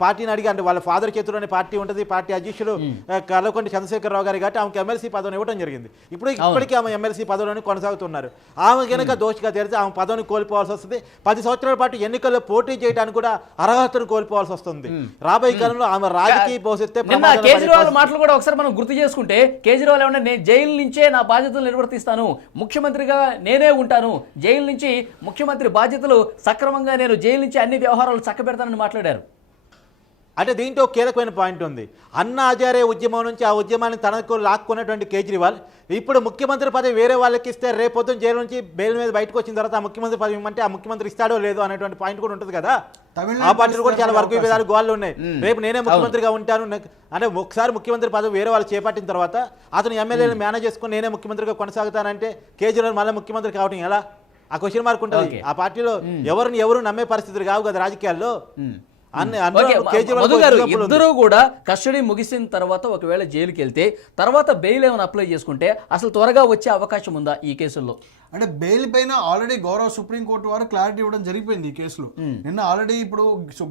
పార్టీని అడిగి అంటే వాళ్ళ ఫాదర్ చేతిలోనే పార్టీ ఉంటుంది. పార్టీ అధ్యక్షుడు ఆ, కల్వకుంట్ల చంద్రశేఖరరావు గారి కాబట్టి ఆమెకు ఎమ్మెల్సీ పదవిని ఇవ్వడం జరిగింది. ఇప్పుడు ఇప్పటికీ ఆమె ఎమ్మెల్సీ పదవిలోనే కొనసాగుతున్నారు. ఆమె కనుక దోషిగా తెలిస్తే ఆమె పదవిని కోల్పోవాల్సి వస్తుంది. పది సంవత్సరాల పాటు ఎన్నికల్లో పోటీ చేయడానికి కూడా అర్హతను కోల్పోవాల్సి వస్తుంది. రాబోయే కాలంలో ఆమె రాజకీయ భవిష్యత్తే. మాటలు కూడా ఒకసారి మనం గుర్తు చేసుకుంటే కేజ్రీవాల్ ఏమన్నా నేను జైలు నుంచే నా బాధ్యతలు నిర్వర్తిస్తాను. ముఖ్యమంత్రిగా నేనే ఉంటాను. జైలు నుంచి ముఖ్యమంత్రి బాధ్యతలు సక్రమంగా నేను జైలు నుంచి అన్ని వ్యవహారాలు చక్కబెడతానని మాట్లాడారు. అంటే దీంట్లో కీలకమైన పాయింట్ ఉంది. అన్న హజారే ఉద్యమం నుంచి ఆ ఉద్యమాన్ని తనకు లాక్కున్నటువంటి కేజ్రీవాల్ ఇప్పుడు ముఖ్యమంత్రి పదవి వేరే వాళ్ళకి ఇస్తే రేపొద్దున జైలు నుంచి బెయిల్ మీద బయటకు వచ్చిన తర్వాత ఆ ముఖ్యమంత్రి పదవి ఇవ్వమంటే ఆ ముఖ్యమంత్రి ఇస్తాడో లేదో అనేటువంటి పాయింట్ కూడా ఉంటుంది కదా. ఆ పార్టీలు కూడా చాలా వర్గ. విభేదాలు గోళ్ళు ఉన్నాయి. రేపు నేనే ముఖ్యమంత్రిగా ఉంటాను. అంటే ఒకసారి ముఖ్యమంత్రి పదవి వేరే వాళ్ళు చేపట్టిన తర్వాత అతను ఎమ్మెల్యేలు మేనేజ్ చేసుకుని నేనే ముఖ్యమంత్రిగా కొనసాగుతానంటే కేజ్రీవాల్ మళ్ళీ ముఖ్యమంత్రి కావడం ఎలా? ఆ క్వశ్చన్ మార్క్ ఉంటుంది. ఆ పార్టీలో ఎవరిని ఎవరు నమ్మే పరిస్థితులు కావు కదా రాజకీయాల్లో. ఇద్దరు కూడా కస్టడీ ముగిసిన తర్వాత ఒకవేళ జైలుకి వెళ్తే తర్వాత బెయిల్ ఏమైనా అప్లై చేసుకుంటే అసలు త్వరగా వచ్చే అవకాశం ఉందా ఈ కేసుల్లో? అంటే బెయిల్ పైన ఆల్రెడీ గౌరవ సుప్రీంకోర్టు వారు క్లారిటీ ఇవ్వడం జరిగిపోయింది ఈ కేసులో. నిన్న ఆల్రెడీ ఇప్పుడు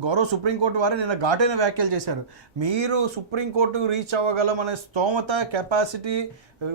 గౌరవ సుప్రీంకోర్టు వారు నిన్న ఘాటైన వ్యాఖ్యలు చేశారు. మీరు సుప్రీంకోర్టు రీచ్ అవ్వగలం అనే స్తోమత కెపాసిటీ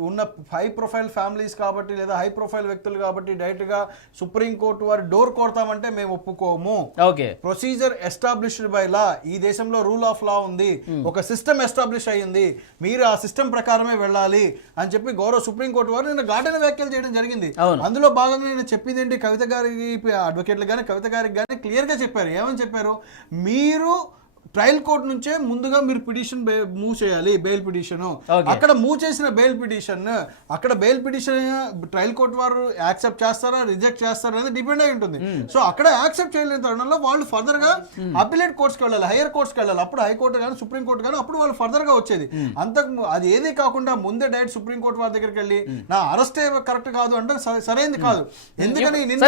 ఉన్న హై ప్రొఫైల్ ఫ్యామిలీస్ కాబట్టి లేదా హై ప్రొఫైల్ వ్యక్తులు కాబట్టి డైరెక్ట్గా సుప్రీంకోర్టు వారు డోర్ కొడతామంటే మేము ఒప్పుకోము. Okay. Procedure established by law ఈ దేశంలో రూల్ ఆఫ్ లా ఉంది. ఒక సిస్టమ్ ఎస్టాబ్లిష్ అయ్యింది. మీరు ఆ సిస్టమ్ ప్రకారమే వెళ్ళాలి అని చెప్పి గౌరవ సుప్రీంకోర్టు వారు నిన్న ఘాటైన వ్యాఖ్యలు చేయడం జరిగింది. అందులో భాగంగా నేను చెప్పింది ఏంటి? కవిత గారికి అడ్వకేట్లు కానీ కవిత గారికి కానీ క్లియర్గా చెప్పారు. ఏమని చెప్పారు? మీరు ట్రయల్ కోర్ట్ నుంచే ముందుగా మీరు పిటిషన్ మూవ్ చేయాలి బెయిల్ పిటిషన్. అక్కడ మూవ్ చేసిన బెయిల్ పిటిషన్ అక్కడ బెయిల్ పిటిషన్ ట్రయల్ కోర్ట్ వారు యాక్సెప్ట్ చేస్తారా రిజెక్ట్ చేస్తారా అనేది డిపెండ్ అయి ఉంటుంది. సో అక్కడ యాక్సెప్ట్ చేయలేని తరుణంలో వాళ్ళు ఫర్దర్గా అపిలేట్ కోర్ట్స్కి వెళ్ళాలి హైయర్ కోర్ట్స్కి వెళ్ళాలి. అప్పుడు హైకోర్టు కానీ సుప్రీం కోర్టు కానీ అప్పుడు వాళ్ళు ఫర్దర్గా వచ్చేది అంతకు ము- అది ఏది కాకుండా ముందే డైరెక్ట్ సుప్రీం కోర్టు వారి దగ్గరికి వెళ్ళి నా అరెస్ట్ కరెక్ట్ కాదు అంటే సరైనది కాదు. ఎందుకని నిన్న.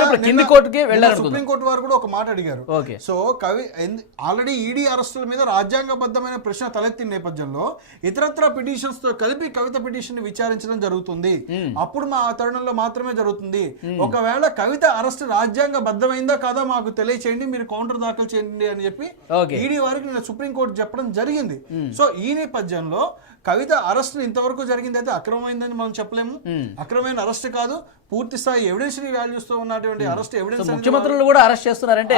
సుప్రీం కోర్టు వారు కూడా ఒక మాట అడిగారు. సో కవి ఆల్రెడీ ఈడీ అరెస్టుల మీద రాజ్యాంగబద్ధమైన ప్రశ్న తలెత్తిన నేపథ్యంలో ఇతరత్ర పిటిషన్స్తో కలిపి కవిత పిటిషన్ని విచారించడం జరుగుతుంది. అప్పుడు మా తరుణంలో మాత్రమే జరుగుతుంది. ఒకవేళ కవిత అరెస్ట్ రాజ్యాంగబద్ధమైందా కాదా మాకు తెలియచేయండి మీరు కౌంటర్ దాఖలు చేయండి అని చెప్పి. ఈడీ వారికి సుప్రీంకోర్టు చెప్పడం జరిగింది. సో ఈ నేపథ్యంలో కవిత అరెస్ట్ ఇంతవరకు జరిగింది అయితే అక్రమమైందని మనం చెప్పలేము. అక్రమమైన అరెస్ట్ కాదు పూర్తి స్థాయి ఎవిడెన్స్ వాల్యూస్తో ఉన్నటువంటి అరెస్ట్ ఎవిడెన్స్ ముఖ్యమంత్రులు కూడా అరెస్ట్ చేస్తున్నారంటే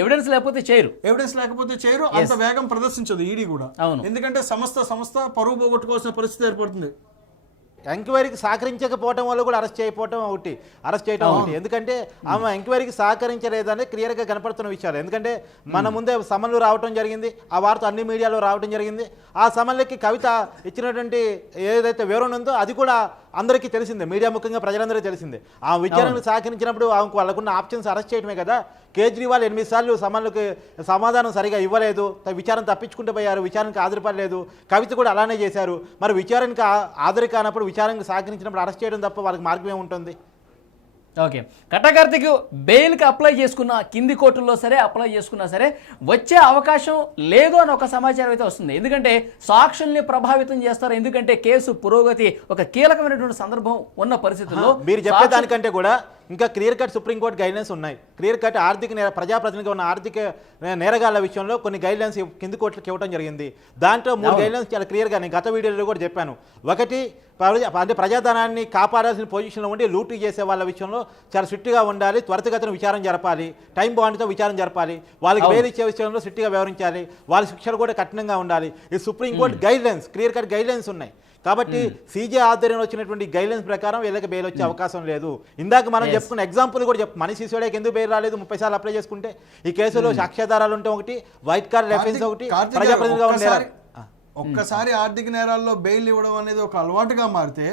ఎవిడెన్స్ లేకపోతే చేయరు. ఎవిడెన్స్ లేకపోతే చేయరు అంత వేగం ప్రదర్శించదు ఈడీ కూడా. అవును. ఎందుకంటే సంస్థ సంస్థ పరువు పోగొట్టుకోవాల్సిన పరిస్థితి ఏర్పడుతుంది. ఎంక్వైరీకి సహకరించకపోవడం వల్ల కూడా అరెస్ట్ చేయకపోవడం ఒకటి అరెస్ట్ చేయడం ఒకటి. ఎందుకంటే ఆమె ఎంక్వైరీకి సహకరించలేదని క్లియర్గా కనపడుతున్న విషయాలు. ఎందుకంటే మన ముందే సమన్లు రావడం జరిగింది ఆ వార్త అన్ని మీడియాలో రావడం జరిగింది. ఆ సమన్లకి కవిత ఇచ్చినటువంటి ఏదైతే వివరణ ఉందో అది కూడా అందరికీ తెలిసిందే మీడియా ముఖ్యంగా ప్రజలందరికీ తెలిసిందే. ఆ విచారణకు సహకరించినప్పుడు ఆమెకు వాళ్ళకున్న ఆప్షన్స్ అరెస్ట్ చేయడమే కదా. కేజ్రీవాల్ ఎనిమిది సార్లు సమానులకు సమాధానం సరిగా ఇవ్వలేదు. విచారణ తప్పించుకుంటూ పోయారు విచారణకు హాజరుపడలేదు. కవిత కూడా అలానే చేశారు. మరి విచారణకు హాజరు కానప్పుడు విచారణకు సహకరించినప్పుడు అరెస్ట్ చేయడం తప్ప వాళ్ళకి మార్గం ఏముంటుంది? ఓకే. కట్టకార్తిక్ బెయిల్కి అప్లై చేసుకున్న కింది కోర్టుల్లో సరే అప్లై చేసుకున్నా సరే వచ్చే అవకాశం లేదు అని ఒక సమాచారం అయితే వస్తుంది. ఎందుకంటే సాక్షుల్ని ప్రభావితం చేస్తారు. ఎందుకంటే కేసు పురోగతి ఒక కీలకమైనటువంటి సందర్భం ఉన్న పరిస్థితుల్లో మీరు చెప్పే దానికంటే కూడా ఇంకా clear cut Supreme Court guidelines ఉన్నాయి. క్లియర్ కట్ ఆర్థిక నేర ప్రజాప్రతినిధిగా ఉన్న ఆర్థిక నే- నేరగాళ్ళ విషయంలో కొన్ని గైడ్లైన్స్ కింది కోర్టులకు ఇవ్వడం జరిగింది. దాంట్లో మూడు గైడ్లైన్స్ చాలా క్లియర్గా నేను గత వీడియోలో కూడా చెప్పాను. ఒకటి ప్రజా- అంటే ప్రజాధనాన్ని కాపాడాల్సిన పొజిషన్లో ఉండి లూటీ చేసే వాళ్ళ విషయంలో చాలా స్ట్రిక్ట్గా ఉండాలి. త్వరితగతిన విచారణ జరపాలి. టైం బాండ్తో విచారణ జరపాలి. వాళ్ళకి బెయిల్ ఇచ్చే విషయంలో స్ట్రిక్ట్గా వ్యవహరించాలి. వాళ్ళ శిక్షలు కూడా కఠినంగా ఉండాలి. ఈ Supreme Court guidelines clear cut guidelines ఉన్నాయి. కాబట్టి సీజే ఆధ్వర్యంలో వచ్చినటువంటి గైడ్లైన్స్ ప్రకారం వీళ్ళకి బెయిల్ వచ్చే అవకాశం లేదు. ఇందాక మనం చెప్పుకున్న ఎగ్జాంపుల్ కూడా చెప్పు. మనిషి సిసోడియాకి ఎందుకు బెయిల్ రాలేదు? ముప్పై సార్లు అప్లై చేసుకుంటే. ఈ కేసులో సాక్ష్యాధారాలు ఉంటే ఒకటి వైట్ కార్డ్ రెఫరెన్స్ ఒకటి ప్రజాప్రతినిధిగా ఉండే ఒక్కసారి- ఒక్కసారి ఆర్థిక నేరాల్లో బెయిల్ ఇవ్వడం అనేది ఒక అలవాటుగా మారితే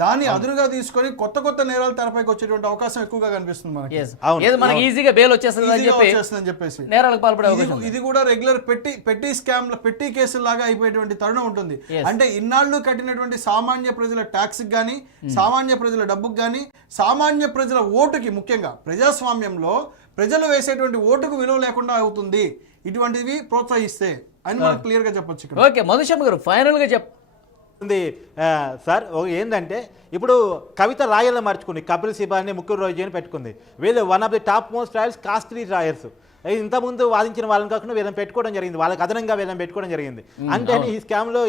దాన్ని అదునుగా తీసుకొని కొత్త కొత్త నేరాలు తెరపైకి వచ్చేటువంటి అవకాశం ఎక్కువగా కనిపిస్తుంది మనకి. Yes. అవును, ఏదో మనకి ఈజీగా బెయిల్ వచ్చేస్తుంది అని చెప్పి చెప్పేసి. నేరాలకు పాల్పడే ఇది అవకాశం ఉంది. ఇది కూడా రెగ్యులర్ పెట్టి పెట్టి స్కామ్ పెట్టి కేసుల లాగా అయిపోయేటువంటి తరుణం ఉంటుంది. అంటే ఇన్నాళ్ళు కట్టినటువంటి సామాన్య ప్రజల ట్యాక్స్ కానీ సామాన్య ప్రజల డబ్బుకు కానీ సామాన్య ప్రజల ఓటుకి ముఖ్యంగా ప్రజాస్వామ్యంలో ప్రజలు వేసేటువంటి ఓటుకు విలువ లేకుండా అవుతుంది. ఇటువంటివి ప్రోత్సహిస్తే అని మనం క్లియర్గా చెప్పొచ్చు ఇక్కడ. ఓకే మధుశర్మ గారు ఫైనల్గా చెప్ ఉంది. సార్ ఏంటంటే ఇప్పుడు కవిత లాయర్లు మార్చుకుంది. కపిల్ సిబాని ముగ్గురు రోజు అని పెట్టుకుంది. వీళ్ళు one of the top most lawyers costly lawyers ఇంతకుముందు వాదించిన వాళ్ళని కాకుండా వీళ్ళని పెట్టుకోవడం జరిగింది. వాళ్ళకి అదనంగా వీళ్ళని పెట్టుకోవడం జరిగింది. అంటే ఈ స్కామ్లో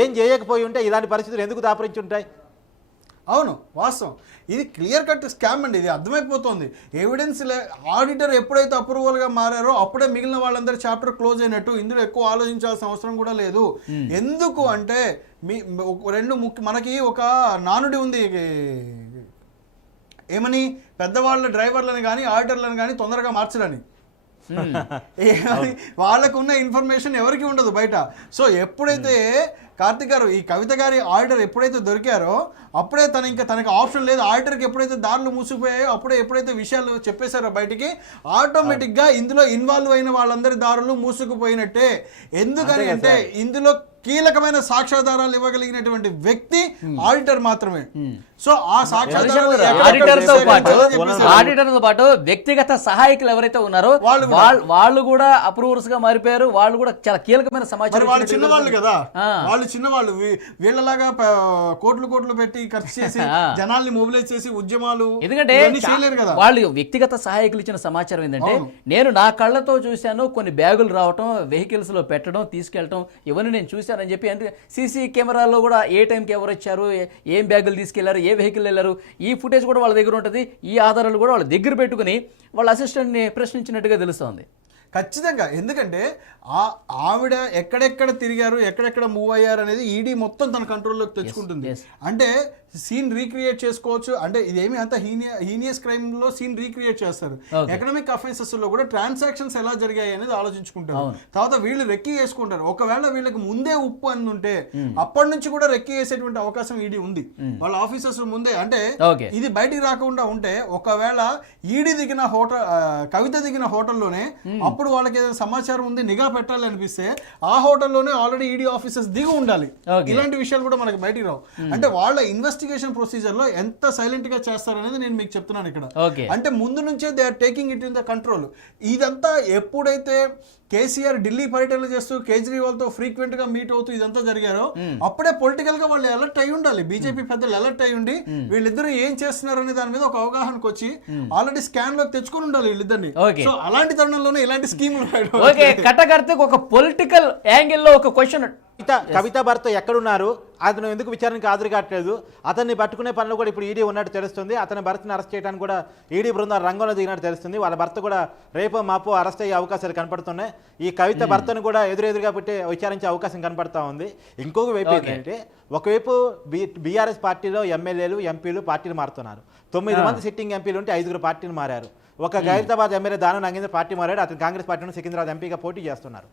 ఏం చేయకపోయి ఉంటే ఇలాంటి పరిస్థితులు ఎందుకు దాపరించి ఉంటాయి అవును వాస్తవం. ఇది క్లియర్ కట్ స్కామ్ అండి ఇది అర్థమైపోతుంది. ఎవిడెన్స్ ఆడిటర్ ఎప్పుడైతే అప్రూవల్గా మారారో అప్పుడే మిగిలిన వాళ్ళందరూ చాప్టర్ క్లోజ్ అయినట్టు ఇందులో ఎక్కువ ఆలోచించాల్సిన అవసరం కూడా లేదు. ఎందుకు అంటే మీ రెండు ముఖ్య మనకి ఒక నానుడి ఉంది ఏమని? పెద్దవాళ్ళ డ్రైవర్లను కానీ ఆడిటర్లను కానీ తొందరగా మార్చడని ఏమని? వాళ్ళకు ఉన్న ఇన్ఫర్మేషన్ ఎవరికి ఉండదు బయట. సో ఎప్పుడైతే కార్తిక్ గారు ఈ కవిత గారి ఆర్డర్ ఎప్పుడైతే దొరికారో అప్పుడే తన ఇంకా తనకి ఆప్షన్ లేదు. ఆర్డర్కి ఎప్పుడైతే దారులు మూసిపోయాయో అప్పుడే ఎప్పుడైతే విషయాలు చెప్పేశారో బయటికి ఆటోమేటిక్గా ఇందులో ఇన్వాల్వ్ అయిన వాళ్ళందరి దారులు మూసుకుపోయినట్టే. ఎందుకని అంటే ఇందులో కీలకమైన సాక్ష్యాధారాలు ఇవ్వగలిగినటువంటి వ్యక్తి ఆడిటర్ మాత్రమే. సో ఆ సాక్ష్యాధారాలు ఎక్కడెక్కడ ఆడిటర్తో చేశారో? పాటు వ్యక్తిగత సహాయకులు ఎవరైతే ఉన్నారో వాళ్ళు కూడా. వాళ్ళు కూడా అప్రూవర్స్గా మారిపోయారు. వాళ్ళు కూడా చాలా కీలకమైన సమాచారం వాళ్ళు చిన్నవాళ్ళు కదా. వాళ్ళు చిన్నవాళ్ళు. వీళ్ళలాగా కోట్లు కోట్లు పెట్టి ఖర్చు చేసి. జనాల్ని మొబిలైజ్ చేసి ఉద్యమాలు ఎందుకంటే వాళ్ళు వ్యక్తిగత సహాయకులు ఇచ్చిన సమాచారం ఏంటంటే. నేను నా కళ్ళతో చూశాను కొన్ని బ్యాగులు రావటం వెహికల్స్లో పెట్టడం తీసుకెళ్ళటం ఇవన్నీ నేను చూశానని చెప్పి అంటే సీసీ కెమెరాలో కూడా ఏ టైంకి ఎవరు వచ్చారు ఏం బ్యాగులు తీసుకెళ్ళారు ఏ వెహికల్ వెళ్ళారు ఈ ఫుటేజ్ కూడా వాళ్ళ దగ్గర ఉంటుంది ఈ ఆధారాలు కూడా వాళ్ళ దగ్గర పెట్టుకుని వాళ్ళ అసిస్టెంట్ని ప్రశ్నించినట్టుగా తెలుస్తోంది. ఖచ్చితంగా. ఎందుకంటే ఆవిడ ఎక్కడెక్కడ తిరిగారు ఎక్కడెక్కడ మూవ్ అయ్యారు అనేది ఈడీ మొత్తం తన కంట్రోల్లోకి తెచ్చుకుంటుంది. అంటే సీన్ రీక్రియేట్ చేసుకోవచ్చు. అంటే ఇదేమి అంత హీనియ హీనియస్ క్రైమ్లో సీన్ రీక్రియేట్ చేస్తారు. ఎకనామిక్ అఫెన్సెస్లో కూడా ట్రాన్సాక్షన్స్ ఎలా జరిగాయి అనేది ఆలోచించుకుంటారు. తర్వాత వీళ్ళు రెక్కి వేసుకుంటారు ఒకవేళ వీళ్ళకి ముందే ఉప్పు అని ఉంటే అప్పటి నుంచి కూడా రెక్కి వేసేటువంటి అవకాశం ఈడీ ఉంది. వాళ్ళ ఆఫీసర్స్ ముందే. అంటే. ఇది బయటికి రాకుండా ఉంటే ఒకవేళ ఈడీ దిగిన హోటల్ కవిత దిగిన హోటల్లోనే అప్పుడు వాళ్ళకి ఏదైనా సమాచారం ఉంది నిఘా పెట్టాలి అనిపిస్తే ఆ హోటల్లోనే ఆల్రెడీ ఈడీ ఆఫీసర్స్ దిగి ఉండాలి. ఇలాంటి విషయాలు కూడా మనకి బయటికి రావు. అంటే వాళ్ళ ఇన్వెస్టిగేషన్ ప్రొసీజర్లో ఎంత సైలెంట్గా చేస్తారనేది నేను మీకు చెప్తున్నాను ఇక్కడ. అంటే ముందు నుంచే they are taking it in the control ఇదంతా ఎప్పుడైతే కేసీఆర్ ఢిల్లీ పర్యటనలు చేస్తూ కేజ్రీవాల్తో ఫ్రీక్వెంట్గా మీట్ అవుతూ ఇదంతా జరిగారో అప్పుడే పొలిటికల్గా వాళ్ళు అలర్ట్ అయి ఉండాలి. బీజేపీ పెద్దలు అలర్ట్ అయి ఉండి వీళ్ళిద్దరూ ఏం చేస్తున్నారు అనే దాని మీద ఒక అవగాహనకు వచ్చి ఆల్రెడీ స్కాన్లోకి తెచ్చుకొని ఉండాలి వీళ్ళిద్దరిని. సో అలాంటి తరుణంలోనే ఇలాంటి స్కీములు కట్టకర్తకు ఒక పొలిటికల్ యాంగిల్లో ఒక క్వశ్చన్ కవిత కవిత భర్త ఎక్కడున్నారు? అతను ఎందుకు విచారణకు హాజరు కావట్లేదు? అతన్ని పట్టుకునే పనిలో కూడా ఇప్పుడు ఈడీ ఉన్నట్టు తెలుస్తుంది. అతని భర్తని అరెస్ట్ చేయడానికి కూడా ఈడీ బృందాలు రంగంలో దిగినట్టు తెలుస్తుంది. వాళ్ళ భర్త కూడా రేపో మాపో అరెస్ట్ అయ్యే అవకాశాలు కనపడుతున్నాయి. ఈ కవిత భర్తను కూడా ఎదురెదురుగా పెట్టి విచారించే అవకాశం కనపడతా ఉంది. ఇంకొక వైపు ఏంటంటే ఒకవైపు బి బీఆర్ఎస్ పార్టీలో ఎమ్మెల్యేలు ఎంపీలు పార్టీలు మారుతున్నారు. తొమ్మిది మంది సిట్టింగ్ ఎంపీలు ఉంటే ఐదుగురు పార్టీలు మారారు. ఒక ఖైరతాబాద్ ఎమ్మెల్యే దానం నాగేంద్ర పార్టీ మారాడు అతను కాంగ్రెస్ పార్టీ నుండి సికింద్రాబాద్ ఎంపీగా పోటీ చేస్తున్నారు.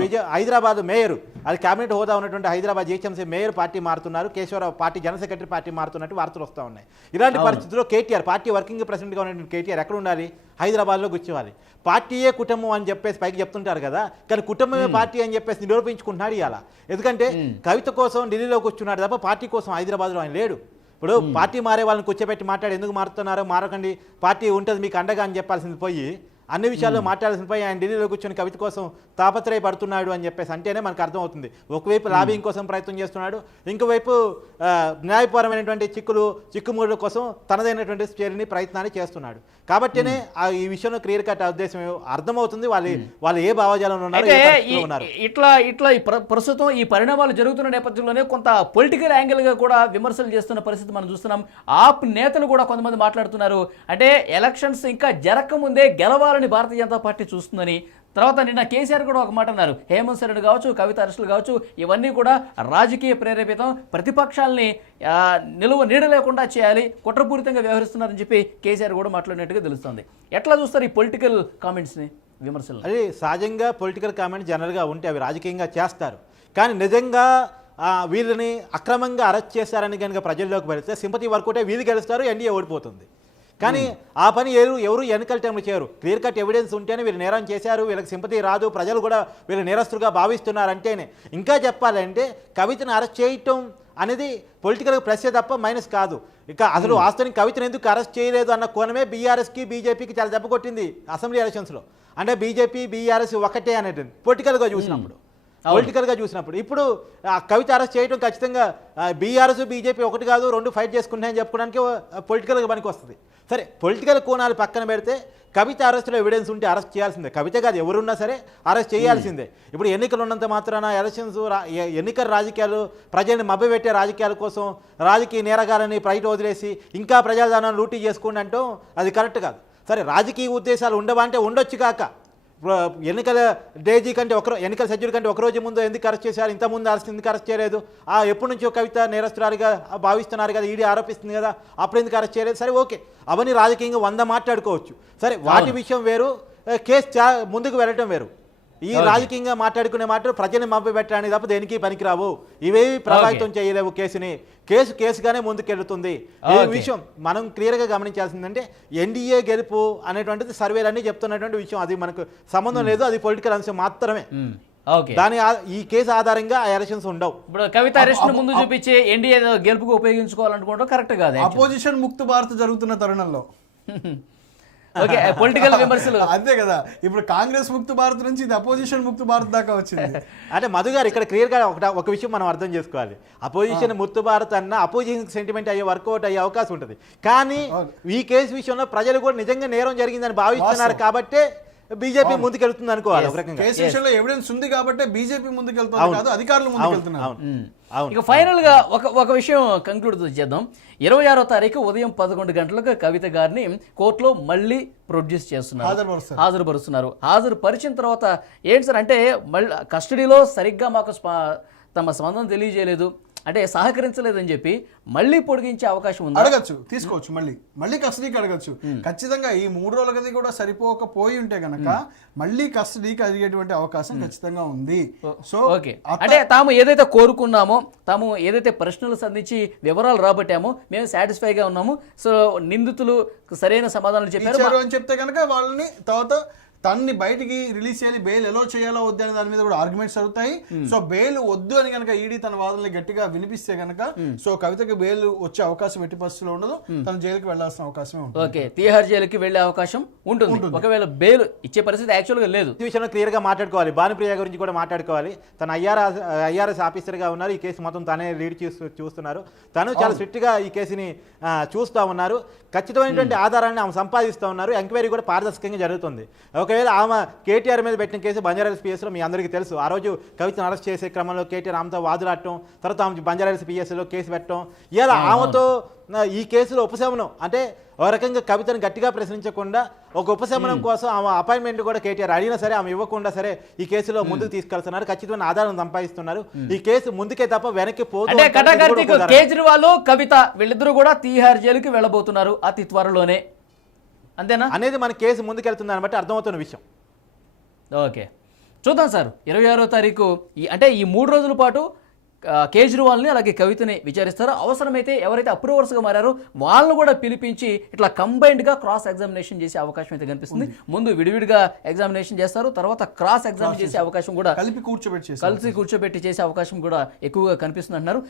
విజయ హైదరాబాద్ మేయర్ అది కేబినెట్ హోదా ఉన్నటువంటి హైదరాబాద్ జిహెచ్ఎంసీ మేయర్ పార్టీ మారుతున్నారు Keshava Rao party general secretary party మారుతున్నట్టు వార్తలు వస్తూ ఉన్నాయి. ఇలాంటి పరిస్థితుల్లో కేటీఆర్ పార్టీ వర్కింగ్ ప్రెసిడెంట్గా ఉన్నటువంటి కేటీఆర్ ఎక్కడ ఉండాలి హైదరాబాద్లో కూర్చోవాలి. పార్టీయే కుటుంబం అని చెప్పేసి పైకి చెప్తుంటారు కదా కానీ కుటుంబమే పార్టీ అని చెప్పేసి నిరూపించుకుంటున్నాడు ఇవాళ ఎందుకంటే కవిత కోసం ఢిల్లీలో కూర్చున్నాడు తప్ప పార్టీ కోసం హైదరాబాద్లో ఆయన లేడు. ఇప్పుడు పార్టీ మారే వాళ్ళని కూర్చోబెట్టి మాట్లాడి ఎందుకు మారుతున్నారో మారకండి పార్టీ ఉంటుంది మీకు అండగా అని చెప్పాల్సింది పోయి అన్ని విషయాల్లో మాట్లాడాల్సిన పోయి ఆయన ఢిల్లీలో కూర్చొని కవిత కోసం తాపత్రయపడుతున్నాడు అని చెప్పేసి అంటేనే మనకు అర్థమవుతుంది. ఒకవైపు లాబింగ్ కోసం ప్రయత్నం చేస్తున్నాడు ఇంకోవైపు న్యాయపరమైనటువంటి చిక్కులు చిక్కుముడుల కోసం తనదైనటువంటి చర్యని ప్రయత్నాన్ని చేస్తున్నాడు. కాబట్టినే ఆ ఈ విషయంలో క్లియర్ కట్ ఉద్దేశం అర్థమవుతుంది. వాళ్ళు వాళ్ళు ఏ భావజాలంలో ఉన్నారు ఇట్లా ఇట్లా ప్రస్తుతం ఈ పరిణామాలు జరుగుతున్న నేపథ్యంలోనే కొంత పొలిటికల్ యాంగిల్గా కూడా విమర్శలు చేస్తున్న పరిస్థితి మనం చూస్తున్నాం. ఆప్ నేతలు కూడా కొంతమంది మాట్లాడుతున్నారు. అంటే ఎలక్షన్స్ ఇంకా జరగకముందే గెలవాలని భారతీయ జనతా పార్టీ చూస్తుందని తర్వాత నిన్న కేసీఆర్ కూడా ఒక మాట అన్నారు. హేమంత్ సరెడ్డి కావచ్చు కవిత అరెస్టులు కావచ్చు ఇవన్నీ కూడా రాజకీయ ప్రేరేపితం. ప్రతిపక్షాలని నిలువ నీడ లేకుండా చేయాలి కుట్రపూరితంగా వ్యవహరిస్తున్నారని చెప్పి కేసీఆర్ కూడా మాట్లాడినట్టుగా తెలుస్తుంది. ఎట్లా చూస్తారు ఈ పొలిటికల్ కామెంట్స్ని విమర్శలు? అది సహజంగా పొలిటికల్ కామెంట్ జనరల్గా ఉంటే అవి రాజకీయంగా చేస్తారు. కానీ నిజంగా వీళ్ళని అక్రమంగా అరెస్ట్ చేశారని కనుక ప్రజల్లోకి వెళితే సింపతి వర్కౌటే వీళ్ళు గెలుస్తారు ఎన్డీఏ ఓడిపోతుంది. కానీ ఆ పని ఎవరు ఎవరు ఎన్నికల టైంలో చేయరు. క్లియర్ కట్ ఎవిడెన్స్ ఉంటేనే వీళ్ళు నేరం చేశారు వీళ్ళకి సింపతి రాదు ప్రజలు కూడా వీళ్ళు నేరస్తులుగా భావిస్తున్నారంటేనే. ఇంకా చెప్పాలంటే కవితను అరెస్ట్ చేయటం అనేది పొలిటికల్ ప్లస్ తప్ప మైనస్ కాదు. ఇక అసలు వాస్తవానికి కవితను ఎందుకు అరెస్ట్ చేయలేదు అన్న కోణమే బీఆర్ఎస్కి బీజేపీకి చాలా దెబ్బ కొట్టింది అసెంబ్లీ ఎలక్షన్స్లో అంటే బీజేపీ బీఆర్ఎస్ ఒకటే అనేది పొలిటికల్గా చూసినప్పుడు. పొలిటికల్గా చూసినప్పుడు. ఇప్పుడు ఆ కవిత అరెస్ట్ చేయడం ఖచ్చితంగా బీఆర్ఎస్ బీజేపీ ఒకటి కాదు రెండు ఫైట్ చేసుకుంటాయని చెప్పుకోవడానికి పొలిటికల్గా పనికి వస్తుంది. సరే పొలిటికల్ కోణాలు పక్కన పెడితే కవిత అరెస్టులో ఎవిడెన్స్ ఉంటే అరెస్ట్ చేయాల్సిందే. కవిత కాదు ఎవరున్నా సరే అరెస్ట్ చేయాల్సిందే. ఇప్పుడు ఎన్నికలు ఉన్నంత మాత్రాన ఎలక్షన్స్ ఎన్నికల రాజకీయాలు ప్రజల్ని మభ్యపెట్టే రాజకీయాల కోసం రాజకీయ నేరగాలని బయట వదిలేసి ఇంకా ప్రజాధనాన్ని లూటీ చేసుకోండి అంటాం అది కరెక్ట్ కాదు. సరే రాజకీయ ఉద్దేశాలు ఉండవా అంటే ఉండొచ్చు కాక. ఎన్నికల డేజీ కంటే ఒక ఎన్నికల సజ్జుడి కంటే ఒక రోజు ముందు ఎందుకు అరెస్ట్ చేశారు? ఇంత ముందు అరెస్ట్ ఎందుకు అరెస్ట్ చేయలేదు? ఆ ఎప్పటి నుంచో కవిత నేరస్తురాలుగా భావిస్తున్నారు కదా ఈడీ ఆరోపిస్తుంది కదా అప్పుడు ఎందుకు అరెస్ట్ చేయలేదు? సరే ఓకే. అవన్నీ రాజకీయంగా వంద మాట్లాడుకోవచ్చు. సరే వాటి విషయం వేరు. కేసు ముందుకు వెళ్ళటం వేరు. ఈ రాజకీయంగా మాట్లాడుకునే మాటలు ప్రజల్ని మభ్య పెట్టడానికి తప్ప దేనికి పనికిరావు. ఇవేవి ప్రభావితం చేయలేవు కేసుని. కేసు కేసుగానే ముందుకెళ్తుంది. ఈ. విషయం మనం క్లియర్గా గమనించాల్సిందంటే ఎన్డీఏ గెలుపు అనేటువంటిది సర్వేలన్నీ చెప్తున్నటువంటి విషయం. అది మనకు సంబంధం లేదు. అది పొలిటికల్ అంశం మాత్రమే. దాని ఈ కేసు ఆధారంగా ఆ ఎలక్షన్స్ ఉండవు. ఇప్పుడు కవిత అరెస్ట్ ముందు చూపించి ఎన్డీఏ గెలుపుకు ఉపయోగించుకోవాలనుకోవడం కరెక్ట్ కాదు అపోజిషన్ ముక్త భారత్ జరుగుతున్న తరుణంలో. ఓకే పొలిటికల్ విమర్శలు. అంతే కదా. ఇప్పుడు కాంగ్రెస్ ముక్త భారత్ నుంచి ఇది అపోజిషన్ ముక్త భారత్ దాకా వచ్చింది. అంటే మధు గారు ఇక్కడ క్లియర్గా ఒక ఒక విషయం మనం అర్థం చేసుకోవాలి. అపోజిషన్ ముత్తు భారత్ అన్న అపోజిషన్ సెంటిమెంట్ అయ్యే వర్కౌట్ అయ్యే అవకాశం ఉంటుంది. కానీ ఈ కేసు విషయంలో ప్రజలు కూడా నిజంగా నేరం జరిగిందని భావిస్తున్నారు కాబట్టే బీజేపీ ముందుకెళ్తుంది అనుకోవాలి ఒక రకంగా. కేసు విషయంలో ఎవిడెన్స్ ఉంది కాబట్టి బీజేపీ ముందుకెళ్తుంది. కాదు అధికారులు ముందుకెళ్తున్నారు. ఇక ఫైనల్గా ఒక ఒక విషయం కంక్లూడ్ చేద్దాం. ఇరవై ఆరో తారీఖు ఉదయం పదకొండు గంటలకు కవిత గారిని కోర్టులో మళ్ళీ ప్రొడ్యూస్ చేస్తున్నారు. హాజరుపరుస్తున్నారు. హాజరు పరిచిన తర్వాత ఏంటి సార్ అంటే మళ్ళీ కస్టడీలో సరిగ్గా మాకు స్పా- తమ స్పందన తెలియజేయలేదు. అంటే సహకరించలేదని చెప్పి మళ్ళీ పొడిగించే అవకాశం ఉందా? అడగచ్చు తీసుకోవచ్చు మళ్ళీ. మళ్ళీ కస్టడీకి అడగచ్చు. ఖచ్చితంగా ఈ మూడు రోజులకి కూడా సరిపోకపోయి ఉంటే గనక మళ్ళీ కస్టడీకి అడిగేటువంటి అవకాశం ఖచ్చితంగా ఉంది. So okay. అంటే తాము ఏదైతే కోరుకున్నామో తాము ఏదైతే ప్రశ్నలు సంధించి వివరాలు రాబట్టామో మేము సాటిస్ఫైగా ఉన్నాము. సో నిందితులు సరైన సమాధానాలు చెప్పారు. అని చెప్తే కనుక వాళ్ళని తర్వాత తన్ని బయటికి రిలీజ్ చేయాలి బెయిల్ ఎలా చేయాలో వద్దు అనే దాని మీద కూడా ఆర్గ్యుమెంట్స్ జరుగుతాయి. సో బెయిల్ వద్దు అని కనుక ఈడీ తన వాదనలు గట్టిగా వినిపిస్తే కనుక సో కవితకి బెయిల్ వచ్చే అవకాశం ఎట్టి పరిస్థితుల్లో ఉండదు. తను జైలుకి వెళ్ళాల్సిన అవకాశమే ఉంటుంది. ఓకే తీహార్ జైలుకి వెళ్ళే అవకాశం ఉంటుంది. ఒకవేళ బెయిల్ ఇచ్చే పరిస్థితి యాక్చువల్గా లేదు. ఈ విషయంలో క్లియర్గా మాట్లాడుకోవాలి. భానుప్రియ గురించి కూడా మాట్లాడుకోవాలి. తను ఐఆర్ఎస్ ఐఆర్ఎస్ ఆఫీసర్గా ఉన్నారు. ఈ కేసు మొత్తం తనే లీడ్ చేస్తూ చూస్తున్నారు. తను చాలా స్ట్రిక్ట్గా ఈ కేసుని చూస్తూ ఉన్నారు. ఖచ్చితమైనటువంటి ఆధారాన్ని ఆమె సంపాదిస్తూ ఉన్నారు. ఎంక్వైరీ కూడా పారదర్శకంగా జరుగుతుంది. ఒకవేళ ఆమె కేటీఆర్ మీద పెట్టిన కేసు బంజారాహిల్స్ పిఎస్లో మీ అందరికీ తెలుసు. ఆ రోజు కవితను అరెస్ట్ చేసే క్రమంలో కేటీఆర్ ఆమెతో వాదులాడటం తర్వాత ఆమె బంజారాహిల్స్ పిఎస్లో కేసు పెట్టడం ఇలా ఆమెతో ఈ కేసులో ఉపశమనం అంటే ఒక రకంగా కవితను గట్టిగా ప్రశ్నించకుండా ఒక ఉపశమనం కోసం ఆమె అపాయింట్మెంట్ కూడా కేటీఆర్ అడిగినా సరే ఆమె ఇవ్వకుండా సరే ఈ కేసులో ముందుకు తీసుకెళ్తున్నారు. ఖచ్చితమైన ఆధారం సంపాదిస్తున్నారు. ఈ కేసు ముందుకే తప్ప వెనక్కి కుదరదు. కేజ్రీవాల్ కవిత వీళ్ళిద్దరూ కూడా తీహార్ జైలుకి వెళ్ళబోతున్నారు అతి త్వరలోనే. అంతేనా? అనేది మన కేసు ముందుకెళ్తుందని బట్టి అర్థమవుతున్న విషయం. ఓకే. చూద్దాం సార్ ఇరవై ఆరో తారీఖు ఈ అంటే ఈ మూడు రోజుల పాటు కేజ్రీవాల్ని అలాగే కవితని విచారిస్తారు. అవసరమైతే ఎవరైతే అప్రూవర్స్గా మారారో వాళ్ళని కూడా పిలిపించి ఇట్లా కంబైన్డ్గా క్రాస్ ఎగ్జామినేషన్ చేసే అవకాశం అయితే కనిపిస్తుంది. ముందు విడివిడిగా ఎగ్జామినేషన్ చేస్తారు తర్వాత క్రాస్ ఎగ్జామిన్ చేసే అవకాశం కూడా కలిపి కూర్చోబెట్టి కలిసి కూర్చోబెట్టి చేసే అవకాశం కూడా ఎక్కువగా కనిపిస్తుంది అంటున్నారు.